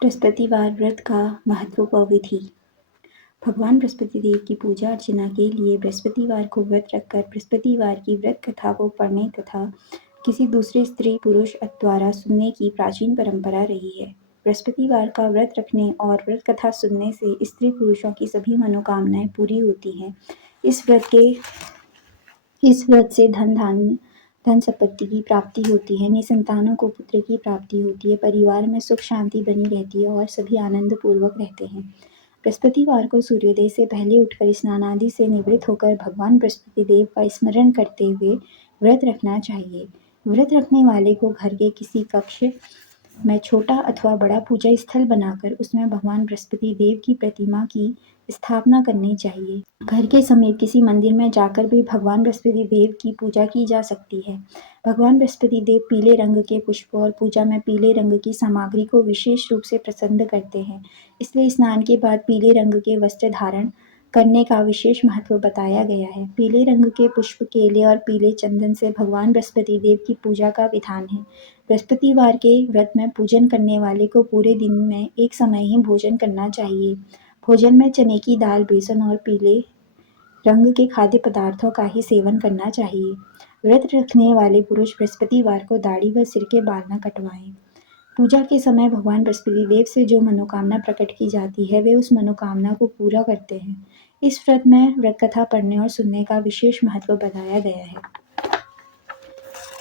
बृहस्पतिवार व्रत का महत्व व विधि। भगवान बृहस्पति देव की पूजा अर्चना के लिए बृहस्पतिवार को व्रत रखकर बृहस्पतिवार की व्रत कथा को पढ़ने तथा किसी दूसरे स्त्री पुरुष द्वारा सुनने की प्राचीन परंपरा रही है। बृहस्पतिवार का व्रत रखने और व्रत कथा सुनने से स्त्री पुरुषों की सभी मनोकामनाएं पूरी होती हैं। इस व्रत से धन संपत्ति की प्राप्ति होती है, निसंतानों को पुत्र की प्राप्ति होती है, परिवार में सुख शांति बनी रहती है और सभी आनंद पूर्वक रहते हैं। बृहस्पतिवार को सूर्योदय से पहले उठकर स्नान आदि से निवृत्त होकर भगवान बृहस्पति देव का स्मरण करते हुए व्रत रखना चाहिए। व्रत रखने वाले को घर के किसी कक्ष में छोटा अथवा बड़ा पूजा स्थल बनाकर उसमें भगवान बृहस्पति देव की प्रतिमा की स्थापना करनी चाहिए। घर के समीप किसी मंदिर में जाकर भी भगवान बृहस्पति देव की पूजा की जा सकती है। भगवान बृहस्पति देव पीले रंग के पुष्पों और पूजा में पीले रंग की सामग्री को विशेष रूप से पसंद करते हैं, इसलिए स्नान के बाद पीले रंग के वस्त्र धारण करने का विशेष महत्व बताया गया है। पीले रंग के पुष्प, केले और पीले चंदन से भगवान बृहस्पति देव की पूजा का विधान है। बृहस्पतिवार के व्रत में पूजन करने वाले को पूरे दिन में एक समय ही भोजन करना चाहिए। भोजन में चने की दाल, बेसन और पीले रंग के खाद्य पदार्थों का ही सेवन करना चाहिए। व्रत रखने वाले पुरुष बृहस्पतिवार को दाढ़ी व सिर के बाल न कटवाएं। पूजा के समय भगवान बृहस्पति देव से जो मनोकामना प्रकट की जाती है वे उस मनोकामना को पूरा करते हैं। इस व्रत में व्रत कथा पढ़ने और सुनने का विशेष महत्व बताया गया है।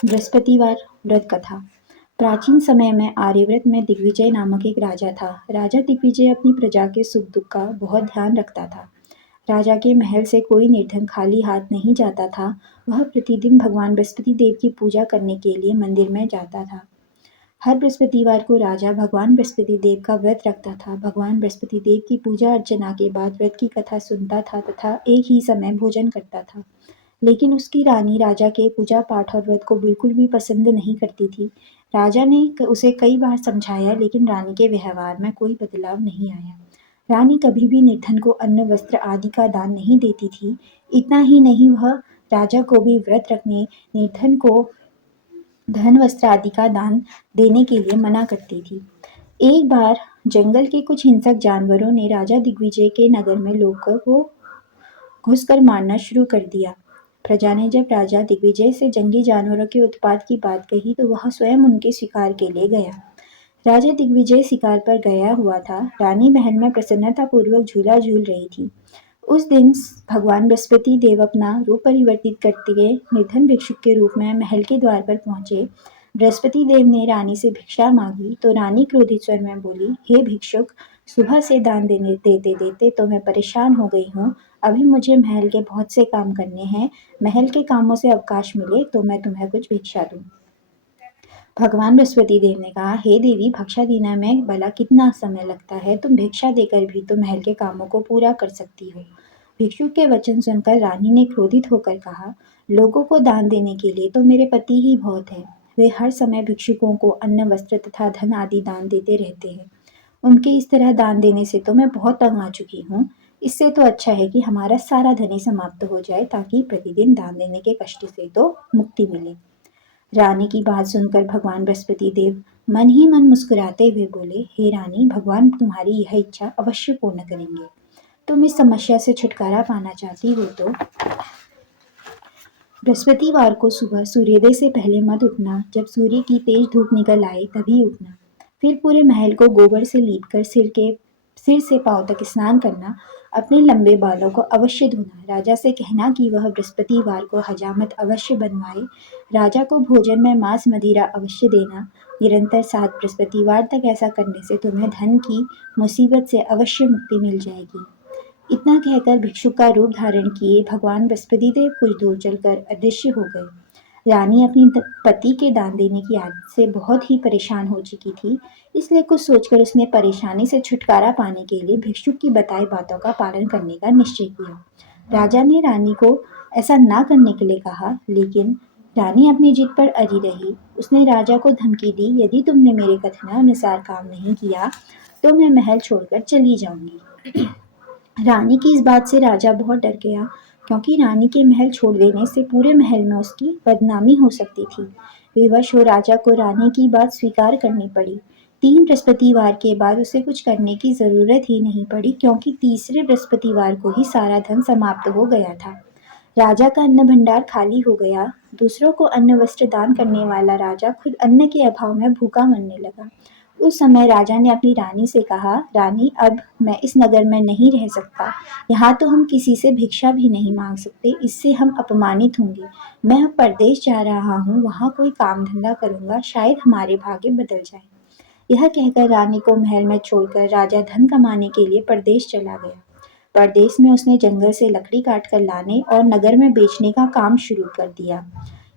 बृहस्पतिवार व्रत कथा। प्राचीन समय में आर्यव्रत में दिग्विजय नामक एक राजा था। राजा दिग्विजय अपनी प्रजा के सुख दुख का बहुत ध्यान रखता था। राजा के महल से कोई निर्धन खाली हाथ नहीं जाता था। वह प्रतिदिन भगवान बृहस्पति देव की पूजा करने के लिए मंदिर में जाता था। हर बृहस्पतिवार को राजा भगवान बृहस्पति देव का व्रत रखता था। भगवान बृहस्पति देव की पूजा अर्चना के बाद व्रत की कथा सुनता था तथा एक ही समय भोजन करता था। लेकिन उसकी रानी राजा के पूजा पाठ और व्रत को बिल्कुल भी पसंद नहीं करती थी। राजा ने उसे कई बार समझाया, लेकिन रानी के व्यवहार में कोई बदलाव नहीं आया। रानी कभी भी निर्धन को अन्न वस्त्र आदि का दान नहीं देती थी। इतना ही नहीं, वह राजा को भी व्रत रखने, निर्धन को धन वस्त्र आदि का दान देने के लिए मना करती थी। एक बार जंगल के कुछ हिंसक जानवरों ने राजा दिग्विजय के नगर में लोगों को घुसकर मारना शुरू कर दिया। प्रजा ने जब राजा दिग्विजय से जंगली जानवरों के उत्पात की बात कही तो वह स्वयं उनके शिकार के लिए गया। राजा दिग्विजय शिकार पर गया हुआ था। रानी महल में प्रसन्नता पूर्वक झूला झूल रही थी। उस दिन भगवान बृहस्पति देव अपना रूप परिवर्तित करके निर्धन भिक्षुक के रूप में महल के द्वार पर पहुंचे। बृहस्पति देव ने रानी से भिक्षा मांगी तो रानी क्रोधित स्वर में बोली, हे भिक्षुक, सुबह से दान देते देते तो मैं परेशान हो गई हूँ। अभी मुझे महल के बहुत से काम करने हैं। महल के कामों से अवकाश मिले तो मैं तुम्हें कुछ भिक्षा दूं। भगवान बृहस्पति देव ने कहा, हे देवी, भिक्षा देने में भला कितना समय लगता है? तुम भिक्षा देकर भी तो महल के कामों को पूरा कर सकती हो। भिक्षुक के वचन सुनकर रानी ने क्रोधित होकर कहा, लोगों को दान देने के लिए तो मेरे पति ही बहुत है। वे हर समय भिक्षुकों को अन्न वस्त्र तथा धन आदि दान देते रहते हैं। उनके इस तरह दान देने से तो मैं बहुत तंग आ चुकी हूँ। इससे तो अच्छा है कि हमारा सारा धन ही समाप्त हो जाए, ताकि प्रतिदिन दान देने के कष्ट से तो मुक्ति मिले। रानी की बात सुनकर भगवान बृहस्पति देव मन ही मन मुस्कुराते हुए बोले, हे रानी, भगवान तुम्हारी यह इच्छा अवश्य पूर्ण करेंगे। तुम इस समस्या से छुटकारा पाना चाहती हो तो बृहस्पतिवार को सुबह सूर्योदय से पहले मत उठना। जब सूर्य की तेज धूप निकल आए तभी उठना। फिर पूरे महल को गोबर से लीपकर सिर से पांव तक स्नान करना। अपने लंबे बालों को अवश्य धोना। राजा से कहना कि वह बृहस्पतिवार को हजामत अवश्य बनवाए। राजा को भोजन में मांस मदिरा अवश्य देना। निरंतर 7 बृहस्पतिवार तक ऐसा करने से तुम्हें धन की मुसीबत से अवश्य मुक्ति मिल जाएगी। इतना कहकर भिक्षुक का रूप धारण किए भगवान बृहस्पति देव कुछ दूर चलकर अदृश्य हो गए। रानी अपनी पति के दान देने की आदत से बहुत ही परेशान हो चुकी थी, इसलिए कुछ सोचकर उसने परेशानी से छुटकारा पाने के लिए भिक्षुक की बताई बातों का पालन करने का निश्चय किया। राजा ने रानी को ऐसा ना करने के लिए कहा, लेकिन रानी अपनी जिद पर अड़ी रही। उसने राजा को धमकी दी, यदि तुमने मेरे कथनानुसार काम नहीं किया तो मैं महल छोड़कर चली जाऊंगी। रानी की इस बात से राजा बहुत डर गया, क्योंकि रानी के महल छोड़ देने से पूरे महल में उसकी बदनामी हो सकती थी। विवश हो राजा को रानी की बात स्वीकार करनी पड़ी। 3 बृहस्पतिवार के बाद उसे कुछ करने की ज़रूरत ही नहीं पड़ी, क्योंकि तीसरे बृहस्पतिवार को ही सारा धन समाप्त हो गया था। राजा का अन्न भंडार खाली हो गया। दूसरों को अन्न वस्त्र दान करने वाला राजा खुद अन्न के अभाव में भूखा मरने लगा। उस समय राजा ने अपनी रानी से कहा, रानी, अब मैं इस नगर में नहीं रह सकता। यहाँ तो हम किसी से भिक्षा भी नहीं मांग सकते, इससे हम अपमानित होंगे। मैं अब परदेश जा रहा हूँ, वहाँ कोई काम धंधा करूँगा, शायद हमारे भाग्य बदल जाए। यह कहकर रानी को महल में छोड़कर राजा धन कमाने के लिए परदेश चला गया। परदेश में उसने जंगल से लकड़ी काट कर लाने और नगर में बेचने का काम शुरू कर दिया।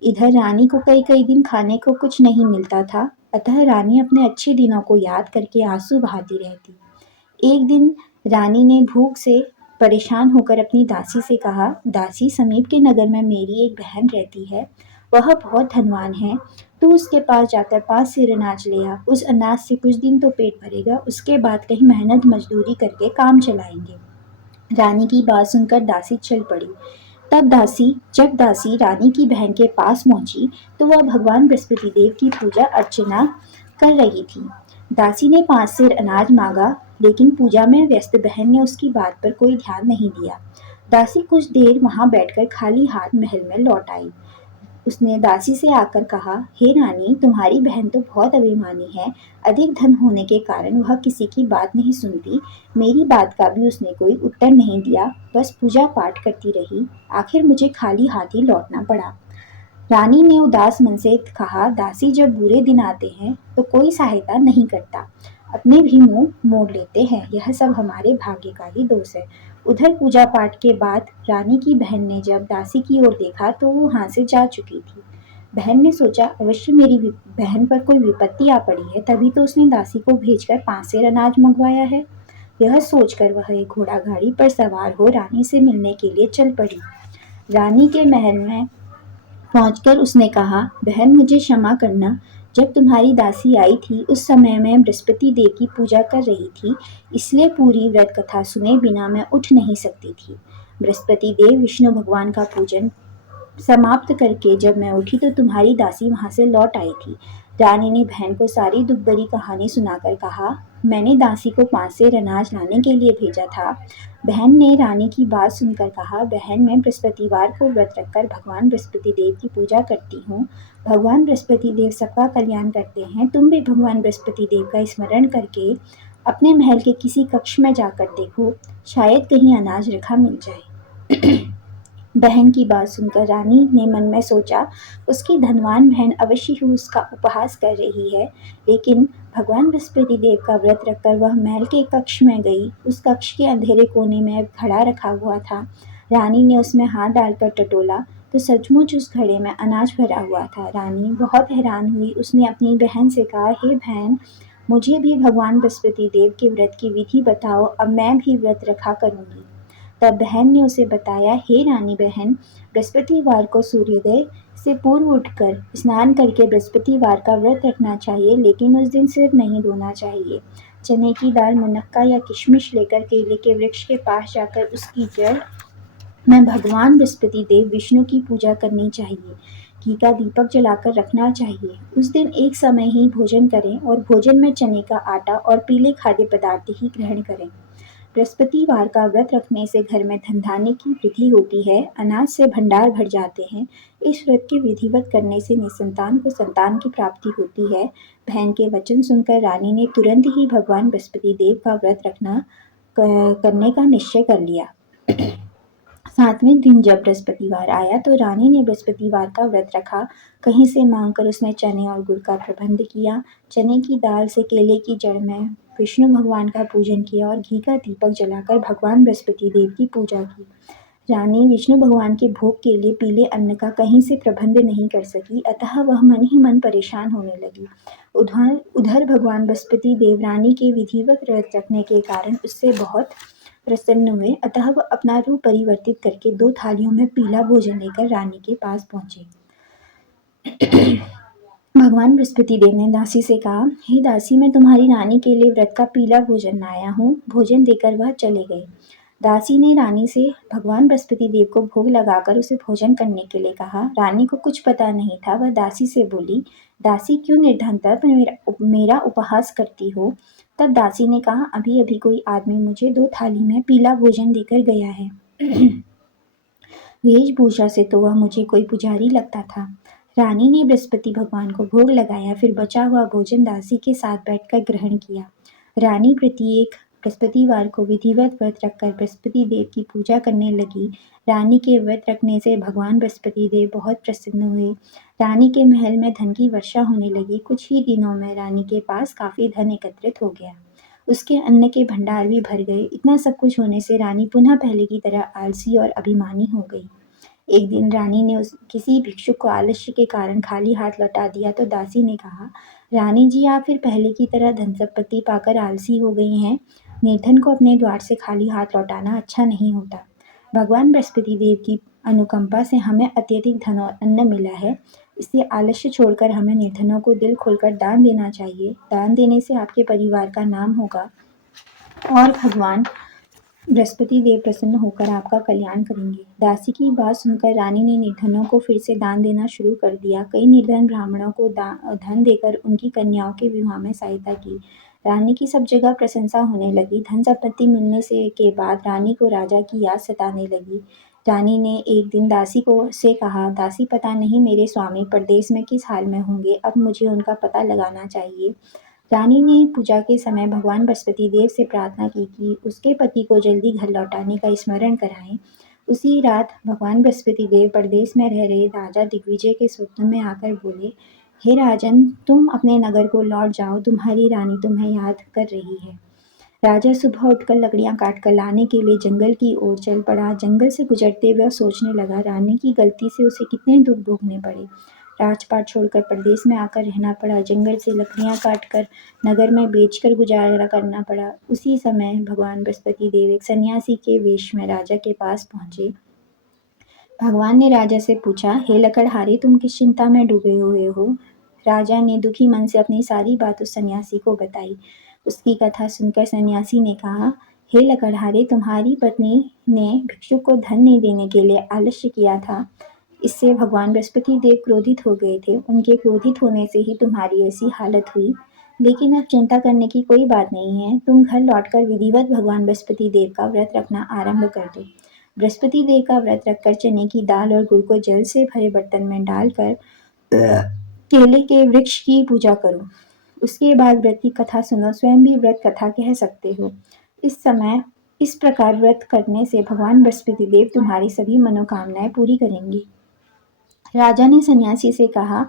इधर रानी को कई कई दिन खाने को कुछ नहीं मिलता था, अतः रानी अपने अच्छे दिनों को याद करके आंसू बहाती रहती। एक दिन रानी ने भूख से परेशान होकर अपनी दासी से कहा, दासी, समीप के नगर में मेरी एक बहन रहती है। वह बहुत धनवान है। तू उसके पास जाकर 5 सेर अनाज ले आ। उस अनाज से कुछ दिन तो पेट भरेगा, उसके बाद कहीं मेहनत मजदूरी करके काम चलाएंगे। रानी की बात सुनकर दासी चल पड़ी। जब दासी रानी की बहन के पास पहुंची तो वह भगवान बृहस्पति देव की पूजा अर्चना कर रही थी। दासी ने 5 सेर अनाज मांगा, लेकिन पूजा में व्यस्त बहन ने उसकी बात पर कोई ध्यान नहीं दिया। दासी कुछ देर वहां बैठकर खाली हाथ महल में लौट आई। उसने दासी से आकर कहा, हे रानी, तुम्हारी बहन तो बहुत अभिमानी है। अधिक धन होने के कारण वह किसी की बात नहीं सुनती। मेरी बात का भी उसने कोई उत्तर नहीं दिया, बस पूजा पाठ करती रही। आखिर मुझे खाली हाथ ही लौटना पड़ा। रानी ने उदास मन से कहा, दासी, जब बुरे दिन आते हैं तो कोई सहायता नहीं करता, अपने भी मुंह मोड़ लेते हैं। यह सब हमारे भाग्य का ही दोष है। उधर पूजा पाठ के बाद रानी की बहन ने जब दासी की ओर देखा तो वो वहां से जा चुकी थी। बहन ने सोचा, अवश्य मेरी बहन पर कोई विपत्ति आ पड़ी है, तभी तो उसने दासी को भेजकर 5 सेर अनाज मंगवाया है। यह सोचकर वह एक घोड़ा गाड़ी पर सवार हो रानी से मिलने के लिए चल पड़ी। रानी के महल में पहुंचकर उसने कहा, बहन, मुझे क्षमा करना। जब तुम्हारी दासी आई थी उस समय मैं बृहस्पति देव की पूजा कर रही थी, इसलिए पूरी व्रत कथा सुने बिना मैं उठ नहीं सकती थी। बृहस्पति देव विष्णु भगवान का पूजन समाप्त करके जब मैं उठी तो तुम्हारी दासी वहां से लौट आई थी। रानी ने बहन को सारी दुख भरी कहानी सुनाकर कहा, मैंने दासी को 5 सेर अनाज लाने के लिए भेजा था। बहन ने रानी की बात सुनकर कहा, बहन, मैं बृहस्पतिवार को व्रत रखकर भगवान बृहस्पति देव की पूजा करती हूँ। भगवान बृहस्पति देव सबका कल्याण करते हैं। तुम भी भगवान बृहस्पति देव का स्मरण करके अपने महल के किसी कक्ष में जाकर देखो, शायद कहीं अनाज रखा मिल जाए। बहन की बात सुनकर रानी ने मन में सोचा, उसकी धनवान बहन अवश्य ही उसका उपहास कर रही है। लेकिन भगवान बृहस्पति देव का व्रत रखकर वह महल के कक्ष में गई। उस कक्ष के अंधेरे कोने में घड़ा रखा हुआ था। रानी ने उसमें हाथ डालकर टटोला तो सचमुच उस घड़े में अनाज भरा हुआ था। रानी बहुत हैरान हुई। उसने अपनी बहन से कहा, हे बहन, मुझे भी भगवान बृहस्पति देव के व्रत की विधि बताओ, अब मैं भी व्रत रखा करूंगी। तब बहन ने उसे बताया, हे रानी बहन, बृहस्पतिवार को सूर्योदय से पूर्व उठकर स्नान करके बृहस्पतिवार का व्रत रखना चाहिए, लेकिन उस दिन सिर नहीं धोना चाहिए। चने की दाल, मुनक्का या किशमिश लेकर केले के वृक्ष के पास जाकर उसकी जड़ में भगवान बृहस्पति देव विष्णु की पूजा करनी चाहिए। घी का दीपक जलाकर रखना चाहिए। उस दिन एक समय ही भोजन करें और भोजन में चने का आटा और पीले खाद्य पदार्थ ही ग्रहण करें। बृहस्पतिवार का व्रत रखने से घर में धन धान्य की वृद्धि होती है, अनाज से भंडार भर जाते हैं। इस व्रत के विधिवत करने से निसंतान को संतान की प्राप्ति होती है। बहन के वचन सुनकर रानी ने तुरंत ही भगवान बृहस्पति देव का व्रत करने का निश्चय कर लिया। 7वें दिन जब बृहस्पतिवार आया तो रानी ने बृहस्पतिवार का व्रत रखा। कहीं से मांगकर उसने चने और गुड़ का प्रबंध किया। चने की दाल से केले की जड़ में विष्णु भगवान का पूजन किया और घी का दीपक जलाकर भगवान बृहस्पति देव की पूजा की। रानी विष्णु भगवान के भोग के लिए पीले अन्न का कहीं से प्रबंध नहीं कर सकी, अतः वह मन ही मन परेशान होने लगी। उधर भगवान बृहस्पति देव रानी के विधिवत व्रत रखने के कारण उससे बहुत प्रसन्न हुए, अतः वह अपना रूप परिवर्तित करके 2 थालियों में पीला भोजन लेकर रानी के पास पहुंचे। भगवान बृहस्पति देव ने दासी से कहा, हे दासी, मैं तुम्हारी रानी के लिए व्रत का पीला भोजन लाया हूँ। भोजन देकर वह चले गए। दासी ने रानी से भगवान बृहस्पति देव को भोग लगाकर उसे भोजन करने के लिए कहा। रानी को कुछ पता नहीं था। वह दासी से बोली, दासी क्यों निर्धनता मेरा उपहास करती हो? तब दासी ने कहा, अभी अभी कोई आदमी मुझे 2 थाली में पीला भोजन देकर गया है। वेशभूषा से तो वह मुझे कोई पुजारी लगता था। रानी ने बृहस्पति भगवान को भोग लगाया, फिर बचा हुआ भोजन दासी के साथ बैठकर ग्रहण किया। रानी प्रत्येक बृहस्पतिवार को विधिवत व्रत रखकर बृहस्पति देव की पूजा करने लगी। रानी के व्रत रखने से भगवान बृहस्पति देव बहुत प्रसन्न हुए। रानी के महल में धन की वर्षा होने लगी। कुछ ही दिनों में रानी के पास काफी धन एकत्रित हो गया। उसके अन्न के भंडार भी भर गए। इतना सब कुछ होने से रानी पुनः पहले की तरह आलसी और अभिमानी हो गई। एक दिन रानी ने किसी भिक्षुक को आलस्य के कारण खाली हाथ लौटा दिया तो दासी ने कहा, रानी जी, आप फिर पहले की तरह धन संपत्ति पाकर आलसी हो गई हैं। निर्धन को अपने द्वार से खाली हाथ लौटाना अच्छा नहीं होता। भगवान बृहस्पति देव की अनुकंपा से हमें अत्यधिक धन और अन्न मिला है। इसलिए आलस्य छोड़कर हमें निर्धनों को दिल खोलकर दान देना चाहिए। दान देने से आपके परिवार का नाम होगा और भगवान बृहस्पति देव प्रसन्न होकर आपका कल्याण करेंगे। दासी की बात सुनकर रानी ने निर्धनों को फिर से दान देना शुरू कर दिया। कई निर्धन ब्राह्मणों को धन देकर उनकी कन्याओं के विवाह में सहायता की। रानी की सब जगह प्रशंसा होने लगी। धन संपत्ति मिलने के बाद रानी को राजा की याद सताने लगी। रानी ने एक दिन दासी से कहा, दासी, पता नहीं मेरे स्वामी परदेश में किस हाल में होंगे। अब मुझे उनका पता लगाना चाहिए। रानी ने पूजा के समय भगवान बृहस्पति देव से प्रार्थना की कि उसके पति को जल्दी घर लौटाने का स्मरण कराएं। उसी रात भगवान बृहस्पति देव परदेश में रह रहे राजा दिग्विजय के स्वप्न में आकर बोले, हे राजन, तुम अपने नगर को लौट जाओ, तुम्हारी रानी तुम्हें याद कर रही है। राजा सुबह उठकर लकड़ियां काटकर लाने के लिए जंगल की ओर चल पड़ा। जंगल से गुजरते हुए सोचने लगा, रानी की गलती से उसे कितने दुख भोगने पड़े। राजपाट छोड़कर परदेश में आकर रहना पड़ा। जंगल से लकड़ियां काटकर नगर में बेचकर गुजारा करना पड़ा। उसी समय भगवान बृहस्पति देव एक सन्यासी के वेश में राजा के पास पहुंचे। भगवान ने राजा से पूछा, हे लकड़हारे, तुम किस चिंता में डूबे हुए हो? राजा ने दुखी मन से अपनी सारी बात उस सन्यासी को बताई। उसकी कथा सुनकर सन्यासी ने कहा, हे लकड़हारे, तुम्हारी पत्नी ने भिक्षुक को धन नहीं देने के लिए आलस्य किया था। इससे भगवान बृहस्पति देव क्रोधित हो गए थे। उनके क्रोधित होने से ही तुम्हारी ऐसी हालत हुई। लेकिन अब चिंता करने की कोई बात नहीं है। तुम घर लौटकर विधिवत भगवान बृहस्पति देव का व्रत रखना आरंभ कर दो। बृहस्पति देव का व्रत रखकर चने की दाल और गुड़ को जल से भरे बर्तन में डालकर केले के वृक्ष की पूजा करो। उसके बाद व्रत की कथा सुनो। स्वयं भी व्रत कथा कह सकते हो। इस प्रकार व्रत करने से भगवान बृहस्पति देव तुम्हारी सभी मनोकामनाएं पूरी करेंगे। राजा ने सन्यासी से कहा,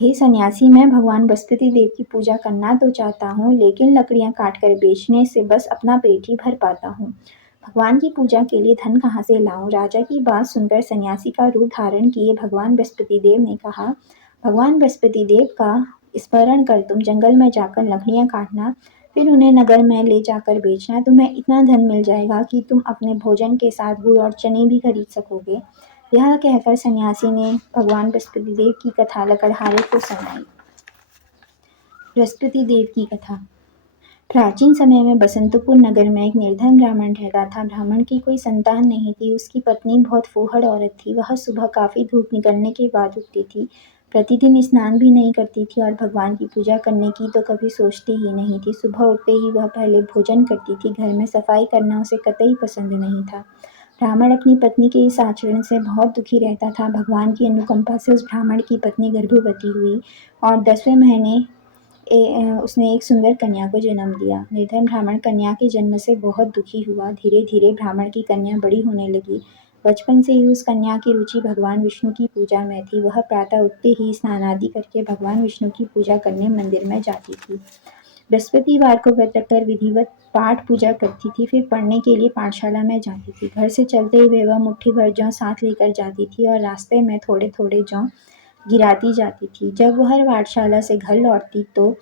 हे सन्यासी, मैं भगवान बृहस्पति देव की पूजा करना तो चाहता हूँ, लेकिन लकड़ियाँ काटकर बेचने से बस अपना पेट ही भर पाता हूँ। भगवान की पूजा के लिए धन कहाँ से लाऊं? राजा की बात सुनकर सन्यासी का रूप धारण किए भगवान बृहस्पति देव ने कहा, भगवान बृहस्पति देव का स्मरण कर तुम जंगल में जाकर लकड़ियाँ काटना, फिर उन्हें नगर में ले जाकर बेचना। तुम्हें इतना धन मिल जाएगा कि तुम अपने भोजन के साथ गुड़ और चने भी खरीद सकोगे। यह कहकर सन्यासी ने भगवान बृहस्पति देव की कथा लकड़हारे को सुनाई। बृहस्पति देव की कथा। प्राचीन समय में बसंतपुर नगर में एक निर्धन ब्राह्मण रहता था। ब्राह्मण की कोई संतान नहीं थी। उसकी पत्नी बहुत फूहड़ औरत थी। वह सुबह काफी धूप निकलने के बाद उठती थी। प्रतिदिन स्नान भी नहीं करती थी और भगवान की पूजा करने की तो कभी सोचती ही नहीं थी। सुबह उठते ही वह पहले भोजन करती थी। घर में सफाई करना उसे कतई पसंद नहीं था। ब्राह्मण अपनी पत्नी के इस आचरण से बहुत दुखी रहता था। भगवान की अनुकंपा से उस ब्राह्मण की पत्नी गर्भवती हुई और 10वें महीने उसने एक सुंदर कन्या को जन्म दिया। निर्धन ब्राह्मण कन्या के जन्म से बहुत दुखी हुआ। धीरे धीरे ब्राह्मण की कन्या बड़ी होने लगी। बचपन से ही उस कन्या की रुचि भगवान विष्णु की पूजा में थी। वह प्रातः उठते ही स्नान आदि करके भगवान विष्णु की पूजा करने मंदिर में जाती थी। बृहस्पतिवार को व्रत रखकर विधिवत पाठ पूजा करती थी। फिर पढ़ने के लिए पाठशाला में जाती थी। घर से चलते हुए वह मुट्ठी भर जौ साथ लेकर जाती थी और रास्ते में थोड़े थोड़े जौ गिराती जाती थी। जब वह पाठशाला से घर लौटती तो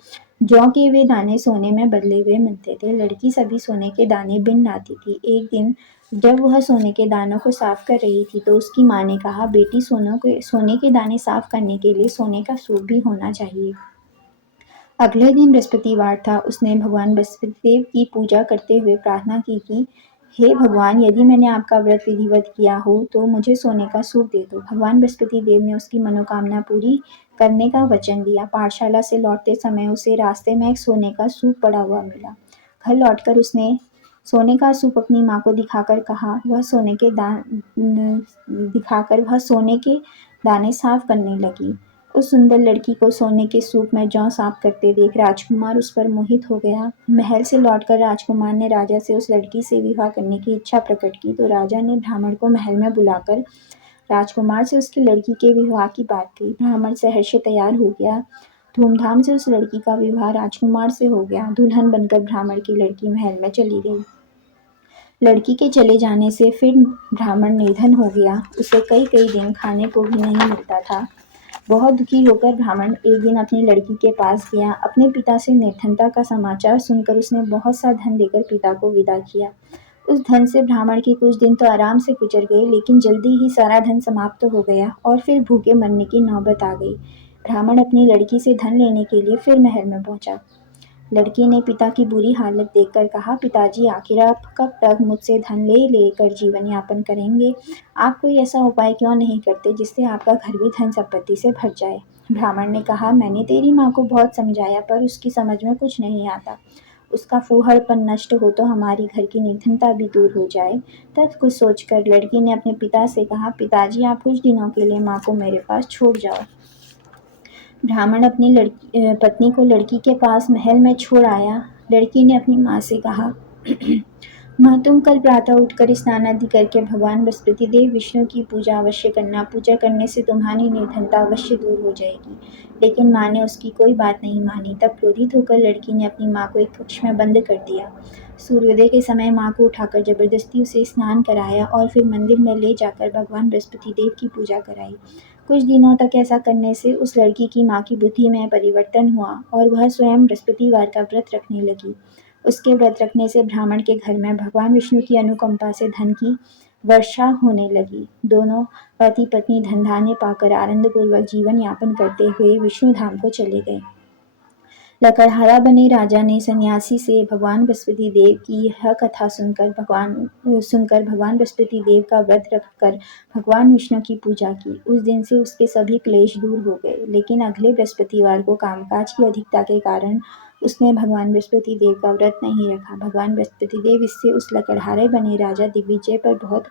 जौ के वे दाने सोने में बदले हुए मिलते थे। लड़की सभी सोने के दाने बिन लाती थी। एक दिन जब वह सोने के दानों को साफ कर रही थी तो उसकी माँ ने कहा, बेटी, सोने के दाने साफ करने के लिए सोने का सूप भी होना चाहिए। अगले दिन बृहस्पतिवार था। उसने भगवान बृहस्पति देव की पूजा करते हुए प्रार्थना की कि हे भगवान, यदि मैंने आपका व्रत विधिवत किया हो तो मुझे सोने का सूप दे दो। भगवान बृहस्पति देव ने उसकी मनोकामना पूरी करने का वचन दिया। पाठशाला से लौटते समय उसे रास्ते में एक सोने का सूप पड़ा हुआ मिला। घर लौटकर उसने सोने का सूप अपनी माँ को दिखाकर वह सोने के दाने साफ करने लगी। उस सुंदर लड़की को सोने के सूप में जौ साफ करते देख राजकुमार उस पर मोहित हो गया। महल से लौटकर राजकुमार ने राजा से उस लड़की से विवाह करने की इच्छा प्रकट की तो राजा ने ब्राह्मण को महल में बुलाकर राजकुमार से उसकी लड़की के विवाह की बात कही। ब्राह्मण सहर्ष तैयार हो गया। धूमधाम से उस लड़की का विवाह राजकुमार से हो गया। दुल्हन बनकर ब्राह्मण की लड़की महल में चली गई। लड़की के चले जाने से फिर ब्राह्मण निर्धन हो गया। उसे कई कई दिन खाने को भी नहीं मिलता था। बहुत दुखी होकर ब्राह्मण एक दिन अपनी लड़की के पास गया। अपने पिता से निर्धनता का समाचार सुनकर उसने बहुत सा धन देकर पिता को विदा किया। उस धन से ब्राह्मण के कुछ दिन तो आराम से गुजर गए, लेकिन जल्दी ही सारा धन समाप्त हो गया और फिर भूखे मरने की नौबत आ गई। ब्राह्मण अपनी लड़की से धन लेने के लिए फिर महल में पहुंचा। लड़की ने पिता की बुरी हालत देखकर कहा, पिताजी, आखिर आप कब तक मुझसे धन ले लेकर जीवन यापन करेंगे? आप कोई ऐसा उपाय क्यों नहीं करते जिससे आपका घर भी धन संपत्ति से भर जाए? ब्राह्मण ने कहा, मैंने तेरी माँ को बहुत समझाया पर उसकी समझ में कुछ नहीं आता। उसका फूहड़पन नष्ट हो तो हमारी घर की निर्धनता भी दूर हो जाए। तब कुछ सोचकर लड़की ने अपने पिता से कहा, पिताजी, आप कुछ दिनों के लिए माँ को मेरे पास छोड़ जाओ। ब्राह्मण अपनी पत्नी को लड़की के पास महल में छोड़ आया। लड़की ने अपनी माँ से कहा, माँ, तुम कल प्रातः उठकर स्नान आदि करके भगवान बृहस्पति देव विष्णु की पूजा अवश्य करना। पूजा करने से तुम्हारी निर्धनता अवश्य दूर हो जाएगी। लेकिन माँ ने उसकी कोई बात नहीं मानी। तब क्रोधित होकर लड़की ने अपनी माँ को एक कक्ष में बंद कर दिया। सूर्योदय के समय माँ को उठाकर जबरदस्ती उसे स्नान कराया और फिर मंदिर में ले जाकर भगवान बृहस्पति देव की पूजा कराई। कुछ दिनों तक ऐसा करने से उस लड़की की माँ की बुद्धि में परिवर्तन हुआ और वह स्वयं बृहस्पतिवार का व्रत रखने लगी। उसके व्रत रखने से ब्राह्मण के घर में भगवान विष्णु की अनुकंपा से धन की वर्षा होने लगी। दोनों पति पत्नी धन धान्य पाकर आनंदपूर्वक जीवन यापन करते हुए विष्णु धाम को चले गए। लकड़हारा बने राजा ने सन्यासी से भगवान बृहस्पति देव की यह कथा सुनकर भगवान बृहस्पति देव का व्रत रखकर भगवान विष्णु की पूजा की। उस दिन से उसके सभी क्लेश दूर हो गए। लेकिन अगले बृहस्पतिवार को कामकाज की अधिकता के कारण उसने भगवान बृहस्पति देव का व्रत नहीं रखा। भगवान बृहस्पति देव इससे उस लकड़हारे बने राजा दिग्विजय पर बहुत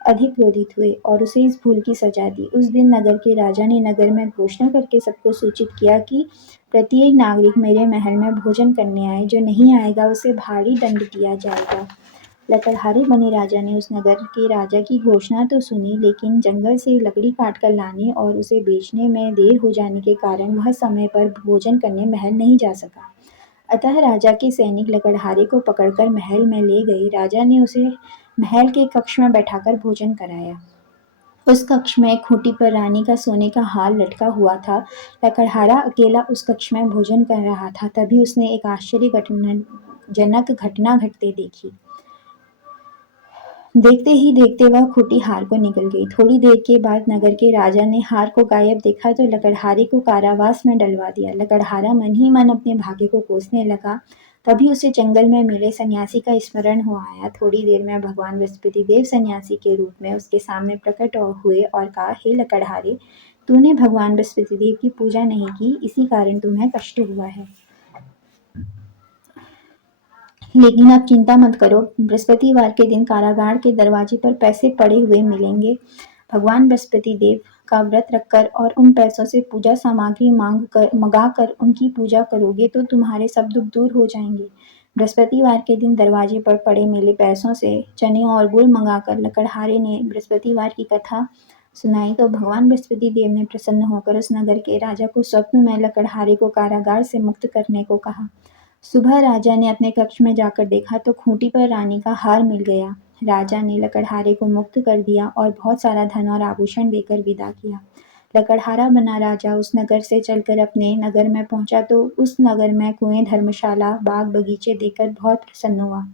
अधिक क्रोधित हुए और उसे इस भूल की सजा दी। उस दिन नगर के राजा ने नगर में घोषणा करके सबको सूचित किया कि प्रत्येक नागरिक मेरे महल में भोजन करने आए। जो नहीं आएगा उसे भारी दंड दिया जाएगा। लकड़हारे बने राजा ने उस नगर के राजा की घोषणा तो सुनी, लेकिन जंगल से लकड़ी काट कर लाने और उसे बेचने में देर हो जाने के कारण वह समय पर भोजन करने महल नहीं जा सका। अतः राजा के सैनिक लकड़हारे को पकड़कर महल में ले गए। राजा ने उसे महल के कक्ष में बैठाकर भोजन कराया। उस कक्ष में खूंटी पर रानी का सोने का हार लटका हुआ था। लकड़हारा अकेला उस कक्ष में भोजन कर रहा था। तभी उसने एक आश्चर्यजनक घटना घटते देखी। देखते ही देखते वह खूंटी हार को निकल गई। थोड़ी देर के बाद नगर के राजा ने हार को गायब देखा तो लकड़हारे को कारावास में डलवा दिया। लकड़हारा मन ही मन अपने भाग्य को कोसने लगा। तभी उसे जंगल में मिले सन्यासी का स्मरण हो आया। थोड़ी देर में भगवान बृहस्पति देव सन्यासी के रूप में उसके सामने प्रकट हुए और कहा, हे लकड़हारे, तूने भगवान बृहस्पति देव की पूजा नहीं की, इसी कारण तुम्हें कष्ट हुआ है। लेकिन अब चिंता मत करो, बृहस्पतिवार के दिन कारागार के दरवाजे पर पैसे पड़े हुए मिलेंगे। भगवान बृहस्पति देव का व्रत रखकर और उन पैसों से पूजा सामग्री मंगा कर उनकी पूजा करोगे तो तुम्हारे सब दुख दूर हो जाएंगे। बृहस्पतिवार के दिन दरवाजे पर पड़े मिले पैसों से चने और गुड़ मंगाकर लकड़हारे ने बृहस्पतिवार की कथा सुनाई तो भगवान बृहस्पति देव ने प्रसन्न होकर उस नगर के राजा को स्वप्न में लकड़हारे को कारागार से मुक्त करने को कहा। सुबह राजा ने अपने कक्ष में जाकर देखा तो खूंटी पर रानी का हार मिल गया। राजा ने लकड़हारे को मुक्त कर दिया और बहुत सारा धन और आभूषण देकर विदा किया। लकड़हारा बना राजा उस नगर से चलकर अपने नगर में पहुंचा तो उस नगर में कुएं, धर्मशाला, बाग बगीचे देखकर बहुत प्रसन्न हुआ।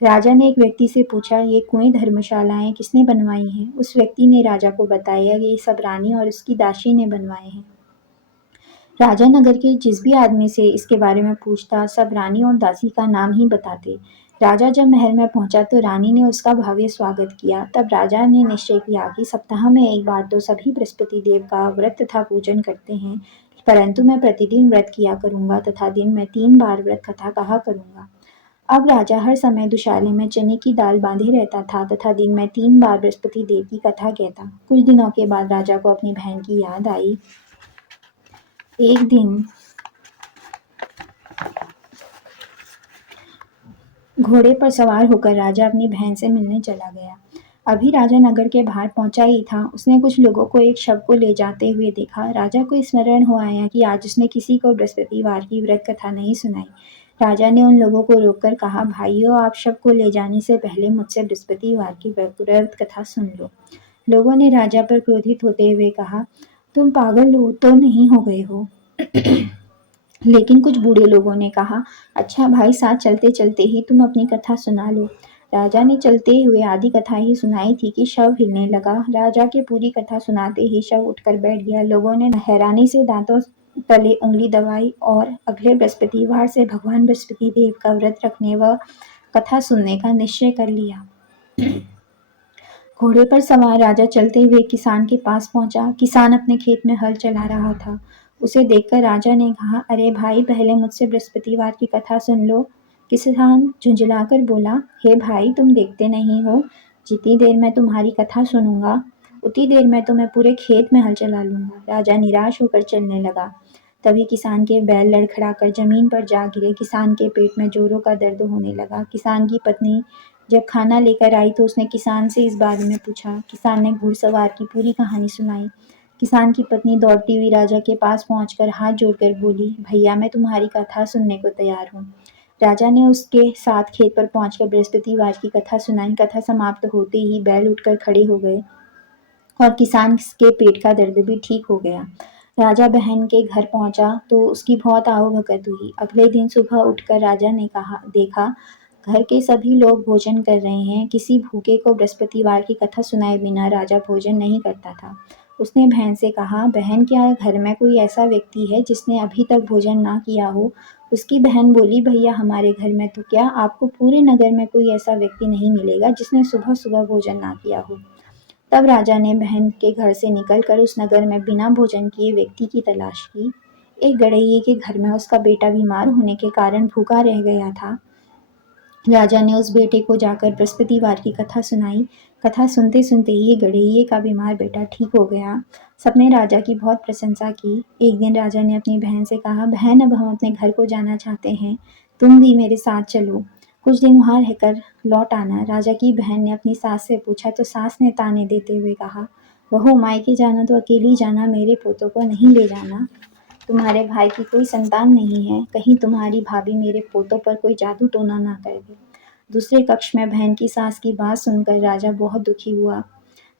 राजा ने एक व्यक्ति से पूछा, ये कुएं, धर्मशालाएं किसने बनवाई हैं? उस व्यक्ति ने राजा को बताया, ये सब रानी और उसकी दासी ने बनवाए हैं। राजा नगर के जिस भी आदमी से इसके बारे में पूछता, सब रानी और दासी का नाम ही बताते। राजा जब महल में पहुंचा तो रानी ने उसका भव्य स्वागत किया। तब राजा ने निश्चय किया कि सप्ताह में एक बार तो सभी बृहस्पति देव का व्रत तथा पूजन करते हैं, परंतु मैं प्रतिदिन व्रत किया करूंगा तथा दिन में 3 बार व्रत कथा कहा करूंगा। अब राजा हर समय दुशाले में चने की दाल बांधे रहता था तथा दिन में 3 बार बृहस्पति देव की कथा कहता। कुछ दिनों के बाद राजा को अपनी बहन की याद आई। एक दिन घोड़े पर सवार होकर राजा अपनी बहन से मिलने चला गया। अभी राजा नगर के बाहर पहुंचा ही था, उसने कुछ लोगों को एक शव को ले जाते हुए देखा। राजा को स्मरण हो आया कि आज उसने किसी को बृहस्पतिवार की व्रत कथा नहीं सुनाई। राजा ने उन लोगों को रोककर कहा, भाइयों, आप शव को ले जाने से पहले मुझसे बृहस्पतिवार की व्रत कथा सुन लो। लोगों ने राजा पर क्रोधित होते हुए कहा, तुम पागल हो तो नहीं हो गए हो? लेकिन कुछ बूढ़े लोगों ने कहा, अच्छा भाई, साथ चलते चलते ही तुम अपनी कथा सुना लो। राजा ने चलते हुए आधी कथा ही सुनाई थी कि शव हिलने लगा। राजा के पूरी कथा सुनाते ही शव उठकर बैठ गया। लोगों ने हैरानी से दांतों तले उंगली दबाई और अगले बृहस्पतिवार से भगवान बृहस्पति देव का व्रत रखने व कथा सुनने का निश्चय कर लिया। घोड़े पर सवार राजा चलते हुए किसान के पास पहुंचा। किसान अपने खेत में हल चला रहा था। उसे देखकर राजा ने कहा, अरे भाई, पहले मुझसे बृहस्पतिवार की कथा सुन लो। किसान झुंझलाकर बोला, हे भाई, तुम देखते नहीं हो, जितनी देर मैं तुम्हारी कथा सुनूंगा उतनी देर में तो मैं पूरे खेत में हल चला लूंगा। राजा निराश होकर चलने लगा। तभी किसान के बैल लड़खड़ाकर जमीन पर जा गिरे। किसान के पेट में जोरों का दर्द होने लगा। किसान की पत्नी जब खाना लेकर आई तो उसने किसान से इस बारे में पूछा। किसान ने घुड़सवार की पूरी कहानी सुनाई। किसान की पत्नी दौड़ती हुई राजा के पास पहुंचकर हाथ जोड़कर बोली, भैया, मैं तुम्हारी कथा सुनने को तैयार हूँ। राजा ने उसके साथ खेत पर पहुंचकर बृहस्पतिवार की कथा सुनाई। कथा समाप्त होते ही बैल उठकर खड़े हो गए और किसान के पेट का दर्द भी ठीक हो गया। राजा बहन के घर पहुंचा तो उसकी बहुत आवभगत हुई। अगले दिन सुबह उठकर राजा ने देखा, घर के सभी लोग भोजन कर रहे हैं। किसी भूखे को बृहस्पतिवार की कथा सुनाए बिना राजा भोजन नहीं करता था। उसने बहन से कहा, बहन, क्या घर में कोई ऐसा व्यक्ति है जिसने अभी तक भोजन ना किया हो? उसकी बहन बोली, भैया, हमारे घर में तो क्या, आपको पूरे नगर में कोई ऐसा व्यक्ति नहीं मिलेगा जिसने सुबह सुबह भोजन ना किया हो। तब राजा ने बहन के घर से निकलकर उस नगर में बिना भोजन किए व्यक्ति की तलाश की। एक गड़हैये के घर में उसका बेटा बीमार होने के कारण भूखा रह गया था। राजा ने उस बेटे को जाकर बृहस्पतिवार की कथा सुनाई। कथा सुनते सुनते ही गड़हैये का बीमार बेटा ठीक हो गया। सबने राजा की बहुत प्रशंसा की। एक दिन राजा ने अपनी बहन से कहा, बहन, अब हम अपने घर को जाना चाहते हैं, तुम भी मेरे साथ चलो, कुछ दिन वहां रहकर लौट आना। राजा की बहन ने अपनी सास से पूछा तो सास ने ताने देते हुए कहा, बहू, मायके जाना तो अकेली जाना, मेरे पोतों को नहीं ले जाना। तुम्हारे भाई की कोई संतान नहीं है, कहीं तुम्हारी भाभी मेरे पोतों पर कोई जादू टोना ना कर दे। दूसरे कक्ष में बहन की सास की बात सुनकर राजा बहुत दुखी हुआ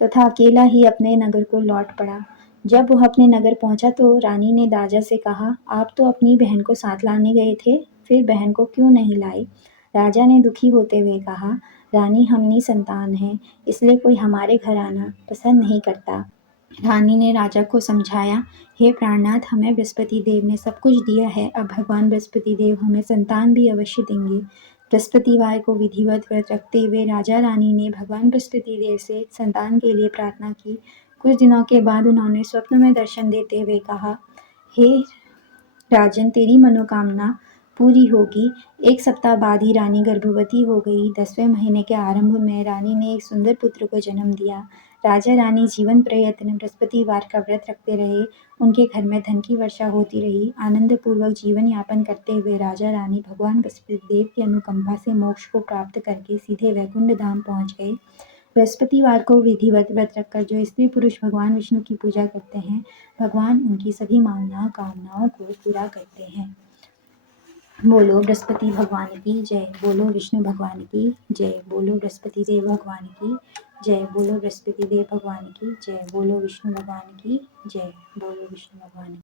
तथा अकेला ही अपने नगर को लौट पड़ा। जब वह अपने नगर पहुंचा तो रानी ने राजा से कहा, आप तो अपनी बहन को साथ लाने गए थे, फिर बहन को क्यों नहीं लाए? राजा ने दुखी होते हुए कहा, रानी, हम निसंतान हैं, इसलिए कोई हमारे घर आना पसंद नहीं करता। रानी ने राजा को समझाया, हे प्राणनाथ, हमें बृहस्पति देव ने सब कुछ दिया है, अब भगवान बृहस्पति देव हमें संतान भी अवश्य देंगे। बृहस्पतिवार को विधिवत व्रत रखते हुए राजा रानी ने भगवान बृहस्पति देव से संतान के लिए प्रार्थना की। कुछ दिनों के बाद उन्होंने स्वप्न में दर्शन देते हुए कहा, हे राजन, तेरी मनोकामना पूरी होगी। एक सप्ताह बाद ही रानी गर्भवती हो गई। 10वें महीने के आरंभ में रानी ने एक सुंदर पुत्र को जन्म दिया। राजा रानी जीवन प्रयत्न बृहस्पतिवार का व्रत रखते रहे। उनके घर में धन की वर्षा होती रही। आनंद पूर्वक जीवन यापन करते हुए राजा रानी भगवान बृहस्पति देव की अनुकंपा से मोक्ष को प्राप्त करके सीधे वैकुंठ धाम पहुंच गए। बृहस्पतिवार को विधिवत व्रत रखकर जो स्त्री पुरुष भगवान विष्णु की पूजा करते हैं, भगवान उनकी सभी कामनाओं को पूरा करते हैं। बोलो बृहस्पति भगवान की जय, बोलो विष्णु भगवान की जय, बोलो बृहस्पति देव भगवान की जय, बोलो बृहस्पति देव भगवान की जय, बोलो विष्णु भगवान की जय, बोलो विष्णु भगवान की